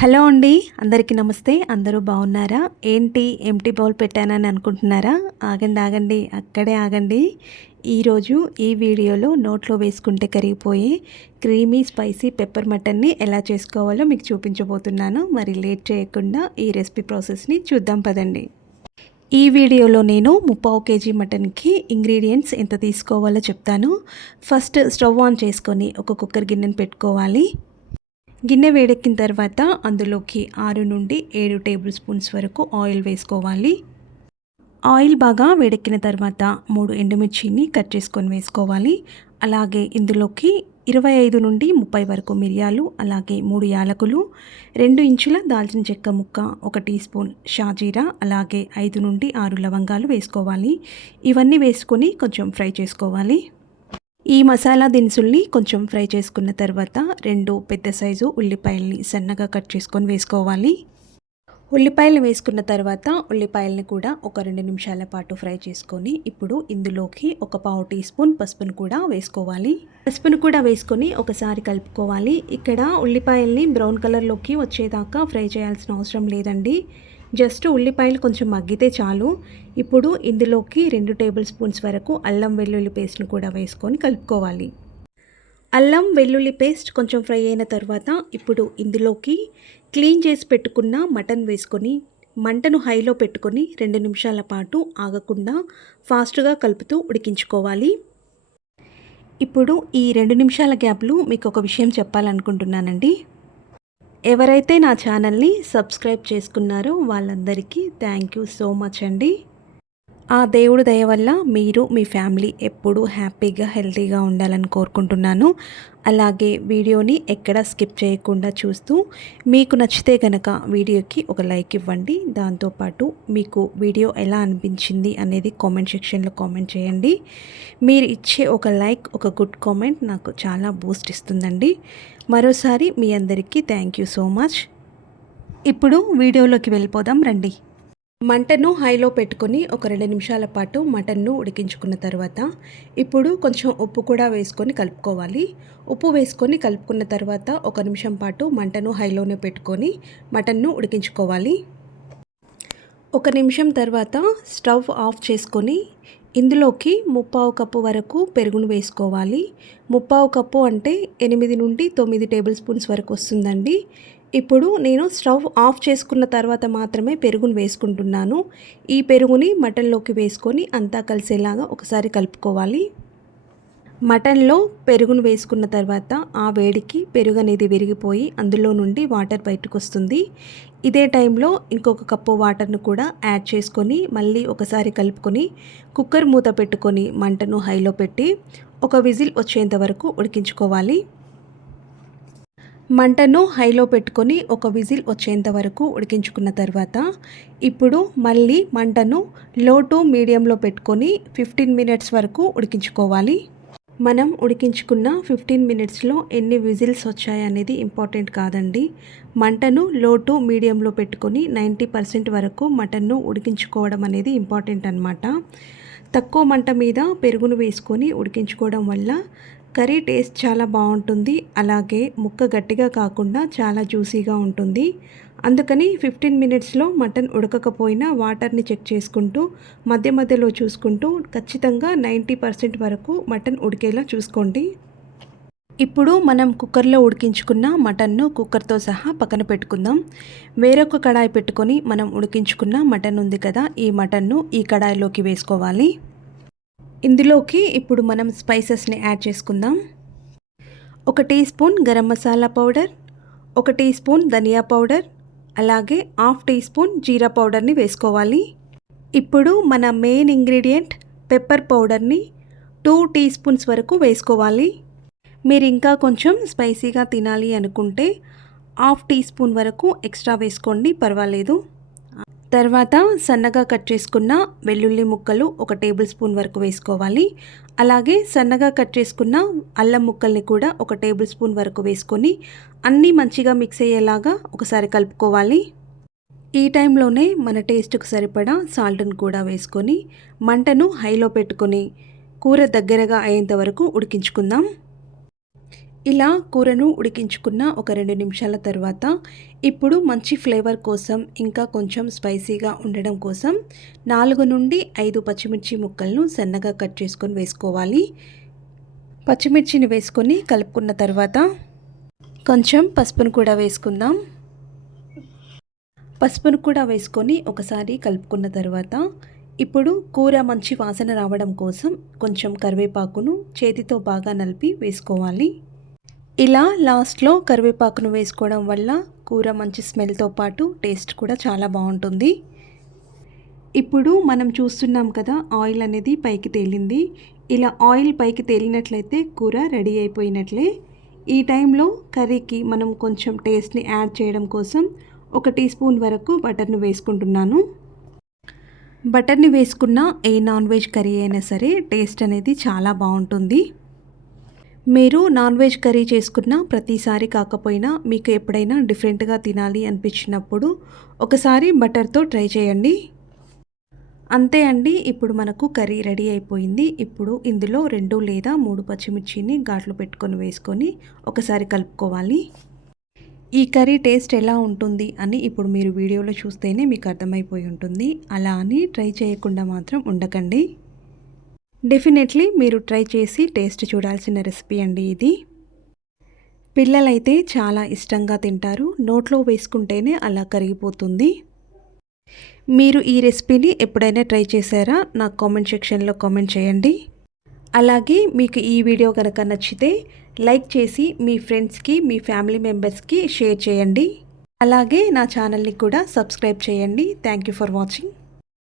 Hello అండి. అందరికీ నమస్తే. అందరూ బాగున్నారా? ఏంటి ఎంప్టీ బౌల్ పెట్టానని అనుకుంటున్నారా? ఆగండి, ఆగండి, అక్కడే ఆగండి. ఈరోజు ఈ వీడియోలో నోట్లో వేసుకుంటే కరిగిపోయే క్రీమీ స్పైసీ పెప్పర్ మటన్ని ఎలా చేసుకోవాలో మీకు చూపించబోతున్నాను. మరి లేట్ చేయకుండా ఈ రెసిపీ ప్రాసెస్ని చూద్దాం పదండి. ఈ వీడియోలో నేను 3/4 కేజీ మటన్కి ఇంగ్రీడియంట్స్ ఎంత తీసుకోవాలో చెప్తాను. ఫస్ట్ స్టవ్ ఆన్ చేసుకొని ఒక కుక్కర్ గిన్నెను పెట్టుకోవాలి. గిన్నె వేడెక్కిన తర్వాత అందులోకి 6 నుండి 7 టేబుల్ స్పూన్స్ వరకు ఆయిల్ వేసుకోవాలి. ఆయిల్ బాగా వేడెక్కిన తర్వాత 3 ఎండుమిర్చిని కట్ చేసుకొని వేసుకోవాలి. అలాగే ఇందులోకి 25 నుండి 30 వరకు మిరియాలు, అలాగే 3 యాలకులు, 2 ఇంచుల దాల్చిన చెక్క ముక్క, 1 టీ స్పూన్ షాజీరా, అలాగే 5 నుండి 6 లవంగాలు వేసుకోవాలి. ఇవన్నీ వేసుకొని కొంచెం ఫ్రై చేసుకోవాలి. ఈ మసాలా దినుసుల్ని కొంచెం ఫ్రై చేసుకున్న తర్వాత 2 పెద్ద సైజు ఉల్లిపాయల్ని సన్నగా కట్ చేసుకొని వేసుకోవాలి. ఉల్లిపాయలు వేసుకున్న తర్వాత ఉల్లిపాయల్ని కూడా ఒక 2 నిమిషాల పాటు ఫ్రై చేసుకొని ఇప్పుడు ఇందులోకి ఒక 1/2 టీ స్పూన్ పసుపును కూడా వేసుకోవాలి. పసుపును కూడా వేసుకొని ఒకసారి కలుపుకోవాలి. ఇక్కడ ఉల్లిపాయల్ని బ్రౌన్ కలర్లోకి వచ్చేదాకా ఫ్రై చేయాల్సిన అవసరం లేదండి. జస్ట్ ఉల్లిపాయలు కొంచెం మగ్గితే చాలు. ఇప్పుడు ఇందులోకి 2 టేబుల్ స్పూన్స్ వరకు అల్లం వెల్లుల్లి పేస్ట్ని కూడా వేసుకొని కలుపుకోవాలి. అల్లం వెల్లుల్లి పేస్ట్ కొంచెం ఫ్రై అయిన తర్వాత ఇప్పుడు ఇందులోకి క్లీన్ చేసి పెట్టుకున్న మటన్ వేసుకొని మంటను హైలో పెట్టుకొని 2 నిమిషాల పాటు ఆగకుండా ఫాస్ట్గా కలుపుతూ ఉడికించుకోవాలి. ఇప్పుడు ఈ 2 నిమిషాల గ్యాప్లో మీకు ఒక విషయం చెప్పాలనుకుంటున్నానండి. ఎవరైతే నా ఛానల్ని సబ్స్క్రైబ్ చేసుకున్నారో వాళ్ళందరికీ థ్యాంక్ యూ సో మచ్ అండి. ఆ దేవుడి దయ వల్ల మీరు మీ ఫ్యామిలీ ఎప్పుడూ హ్యాపీగా హెల్తీగా ఉండాలని కోరుకుంటున్నాను. అలాగే వీడియోని ఎక్కడ స్కిప్ చేయకుండా చూస్తూ మీకు నచ్చితే కనుక వీడియోకి ఒక లైక్ ఇవ్వండి. దాంతోపాటు మీకు వీడియో ఎలా అనిపించింది అనేది కామెంట్ సెక్షన్లో కామెంట్ చేయండి. మీరు ఇచ్చే ఒక లైక్, ఒక గుడ్ కామెంట్ నాకు చాలా బూస్ట్ ఇస్తుందండి. మరోసారి మీ అందరికీ థ్యాంక్ యూ సో మచ్. ఇప్పుడు వీడియోలోకి వెళ్ళిపోదాం రండి. మంటను హైలో పెట్టుకొని ఒక 2 నిమిషాల పాటు మటన్ను ఉడికించుకున్న తర్వాత ఇప్పుడు కొంచెం ఉప్పు కూడా వేసుకొని కలుపుకోవాలి. ఉప్పు వేసుకొని కలుపుకున్న తర్వాత 1 నిమిషం పాటు మంటను హైలోనే పెట్టుకొని మటన్ను ఉడికించుకోవాలి. 1 నిమిషం తర్వాత స్టవ్ ఆఫ్ చేసుకొని ఇందులోకి 3/4 కప్పు వరకు పెరుగును వేసుకోవాలి. 3/4 కప్పు అంటే 8 నుండి 9 టేబుల్ స్పూన్స్ వరకు వస్తుందండి. ఇప్పుడు నేను స్టవ్ ఆఫ్ చేసుకున్న తర్వాత మాత్రమే పెరుగును వేసుకుంటున్నాను. ఈ పెరుగుని మటన్లోకి వేసుకొని అంతా కలిసేలాగా ఒకసారి కలుపుకోవాలి. మటన్లో పెరుగును వేసుకున్న తర్వాత ఆ వేడికి పెరుగు అనేది విరిగిపోయి అందులో నుండి వాటర్ బయటకు వస్తుంది. ఇదే టైంలో ఇంకొక కప్పు వాటర్ను కూడా యాడ్ చేసుకొని మళ్ళీ ఒకసారి కలుపుకొని కుక్కర్ మూత పెట్టుకొని మంటను హైలో పెట్టి ఒక విజిల్ వచ్చేంత వరకు ఉడికించుకోవాలి. మంటను హైలో పెట్టుకొని ఒక విజిల్ వచ్చేంత వరకు ఉడికించుకున్న తర్వాత ఇప్పుడు మళ్ళీ మంటను లో టు మీడియంలో పెట్టుకొని 15 మినిట్స్ వరకు ఉడికించుకోవాలి. మనం ఉడికించుకున్న 15 మినిట్స్లో ఎన్ని విజిల్స్ వచ్చాయనేది ఇంపార్టెంట్ కాదండి. మంటను లో టు మీడియంలో పెట్టుకొని 90% వరకు మటన్ను ఉడికించుకోవడం అనేది ఇంపార్టెంట్ అన్నమాట. తక్కువ మంట మీద పెరుగును వేసుకొని ఉడికించుకోవడం వల్ల కర్రీ టేస్ట్ చాలా బాగుంటుంది. అలాగే ముక్క గట్టిగా కాకుండా చాలా జ్యూసీగా ఉంటుంది. అందుకని 15 మినిట్స్లో మటన్ ఉడకకపోయినా వాటర్ని చెక్ చేసుకుంటూ మధ్య మధ్యలో చూసుకుంటూ ఖచ్చితంగా 90% వరకు మటన్ ఉడికేలా చూసుకోండి. ఇప్పుడు మనం కుక్కర్లో ఉడికించుకున్న మటన్ను కుక్కర్తో సహా పక్కన పెట్టుకుందాం. వేరొక కడాయి పెట్టుకొని మనం ఉడికించుకున్న మటన్ ఉంది కదా, ఈ మటన్ను ఈ కడాయిలోకి వేసుకోవాలి. ఇందులోకి ఇప్పుడు మనం స్పైసెస్ని యాడ్ చేసుకుందాం. 1 tea spoon garam masala powder, 1 tea spoon dhania powder, అలాగే 1/2 టీ స్పూన్ జీరా పౌడర్ని వేసుకోవాలి. ఇప్పుడు మన మెయిన్ ఇంగ్రీడియంట్ పెప్పర్ పౌడర్ని 2 టీ స్పూన్స్ వరకు వేసుకోవాలి. మీరు ఇంకా కొంచెం స్పైసీగా తినాలి అనుకుంటే 1/2 టీ స్పూన్ వరకు ఎక్స్ట్రా వేసుకోండి, పర్వాలేదు. తర్వాత సన్నగా కట్ చేసుకున్న వెల్లుల్లి ముక్కలు 1 టేబుల్ స్పూన్ వరకు వేసుకోవాలి. అలాగే సన్నగా కట్ చేసుకున్న అల్లం ముక్కల్ని కూడా 1 టేబుల్ స్పూన్ వరకు వేసుకొని అన్నీ మంచిగా మిక్స్ అయ్యేలాగా ఒకసారి కలుపుకోవాలి. ఈ టైంలోనే మన టేస్ట్కు సరిపడా సాల్ట్ను కూడా వేసుకొని మంటను హైలో పెట్టుకొని కూర దగ్గరగా అయ్యేంత వరకు ఉడికించుకుందాం. ఇలా కూరను ఉడికించుకున్న ఒక 2 నిమిషాల తర్వాత ఇప్పుడు మంచి ఫ్లేవర్ కోసం ఇంకా కొంచెం స్పైసీగా ఉండడం కోసం 4 నుండి 5 పచ్చిమిర్చి ముక్కలను సన్నగా కట్ చేసుకొని వేసుకోవాలి. పచ్చిమిర్చిని వేసుకొని కలుపుకున్న తర్వాత కొంచెం పసుపును కూడా వేసుకుందాం. పసుపును కూడా వేసుకొని ఒకసారి కలుపుకున్న తర్వాత ఇప్పుడు కూర మంచి వాసన రావడం కోసం కొంచెం కరివేపాకును చేతితో బాగా నలిపి వేసుకోవాలి. ఇలా లాస్ట్లో కరివేపాకును వేసుకోవడం వల్ల కూర మంచి స్మెల్తో పాటు టేస్ట్ కూడా చాలా బాగుంటుంది. ఇప్పుడు మనం చూస్తున్నాం కదా, ఆయిల్ అనేది పైకి తేలింది. ఇలా ఆయిల్ పైకి తేలినట్లయితే కూర రెడీ అయిపోయినట్లే. ఈ టైంలో కర్రీకి మనం కొంచెం టేస్ట్ని యాడ్ చేయడం కోసం 1 టీ స్పూన్ వరకు బటర్ను వేసుకుంటున్నాను. బటర్ని వేసుకున్న ఏ నాన్ వెజ్ కర్రీ అయినా సరే టేస్ట్ అనేది చాలా బాగుంటుంది. మీరు నాన్ వెజ్ కర్రీ చేసుకున్న ప్రతిసారి కాకపోయినా మీకు ఎప్పుడైనా డిఫరెంట్గా తినాలి అనిపించినప్పుడు ఒకసారి బటర్తో ట్రై చేయండి. అంతే అండి, ఇప్పుడు మనకు కర్రీ రెడీ అయిపోయింది. ఇప్పుడు ఇందులో 2 లేదా 3 పచ్చిమిర్చిని ఘాట్లు పెట్టుకొని వేసుకొని ఒకసారి కలుపుకోవాలి. ఈ కర్రీ టేస్ట్ ఎలా ఉంటుంది అని ఇప్పుడు మీరు వీడియోలో చూస్తేనే మీకు అర్థమైపోయి ఉంటుంది. అలా అని ట్రై చేయకుండా మాత్రం ఉండకండి. డెఫినెట్లీ మీరు ట్రై చేసి టేస్ట్ చూడాల్సిన రెసిపీ అండి ఇది. పిల్లలైతే చాలా ఇష్టంగా తింటారు. నోట్లో వేసుకుంటేనే అలా కరిగిపోతుంది. మీరు ఈ రెసిపీని ఎప్పుడైనా ట్రై చేశారా? నాకు కామెంట్ సెక్షన్లో కామెంట్ చేయండి. అలాగే మీకు ఈ వీడియో కనుక నచ్చితే లైక్ చేసి మీ ఫ్రెండ్స్కి, మీ ఫ్యామిలీ మెంబర్స్కి షేర్ చేయండి. అలాగే నా ఛానల్ని కూడా సబ్స్క్రైబ్ చేయండి. Thank you for watching.